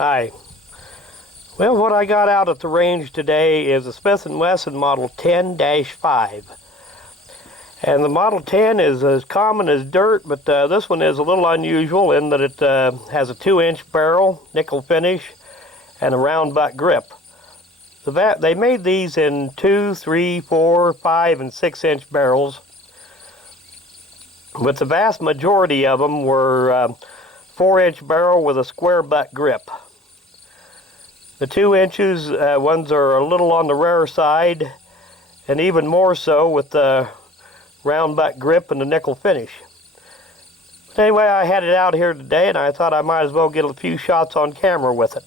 Hi. Well, what I got out at the range today is a Smith & Wesson Model 10-5. And the Model 10 is as common as dirt, but this one is a little unusual in that it has a 2-inch barrel, nickel finish, and a round butt grip. They made these in 2, 3, 4, 5, and 6-inch barrels, but the vast majority of them were 4-inch barrel with a square butt grip. The 2 inches ones are a little on the rare side, and even more so with the round butt grip and the nickel finish. But anyway, I had it out here today, and I thought I might as well get a few shots on camera with it.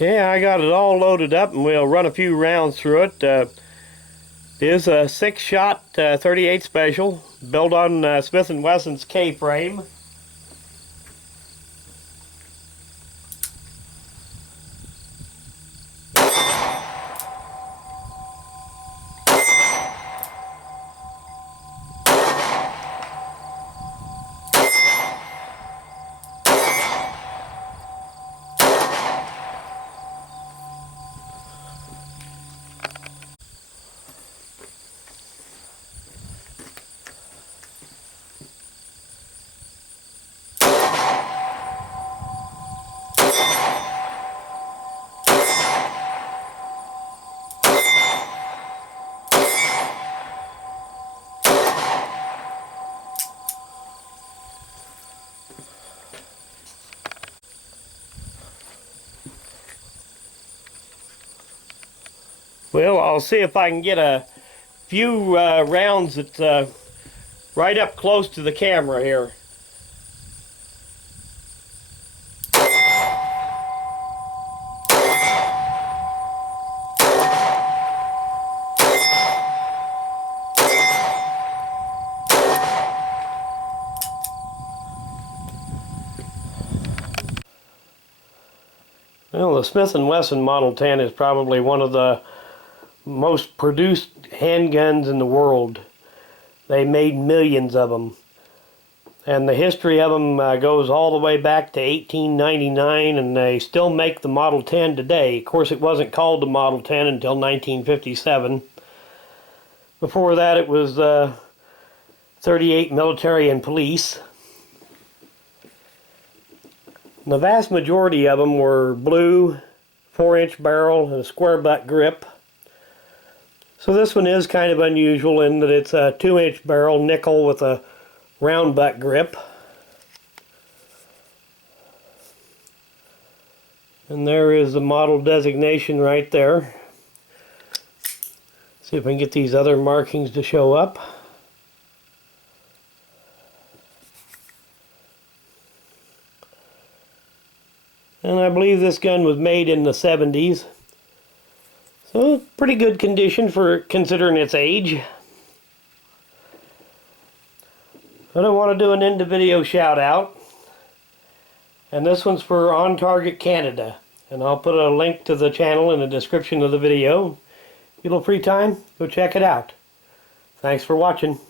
Yeah, I got it all loaded up, and we'll run a few rounds through it. It is a 6-shot 38 special, built on Smith & Wesson's K-frame. Well, I'll see if I can get a few rounds that's right up close to the camera here. Well, the Smith & Wesson Model 10 is probably one of the most produced handguns in the world. They made millions of them, and the history of them goes all the way back to 1899, and they still make the Model 10 today. Of course, it wasn't called the Model 10 until 1957. Before that, it was 38 Military and Police. The vast majority of them were blue, 4-inch barrel, and a square butt grip. So this one is kind of unusual in that it's a 2-inch barrel nickel with a round butt grip. And there is the model designation right there. See if I can get these other markings to show up. And I believe this gun was made in the 70s. So, pretty good condition for considering its age. But I want to do an end of video shout out. And this one's for On Target Canada. And I'll put a link to the channel in the description of the video. If you have a little free time, go check it out. Thanks for watching.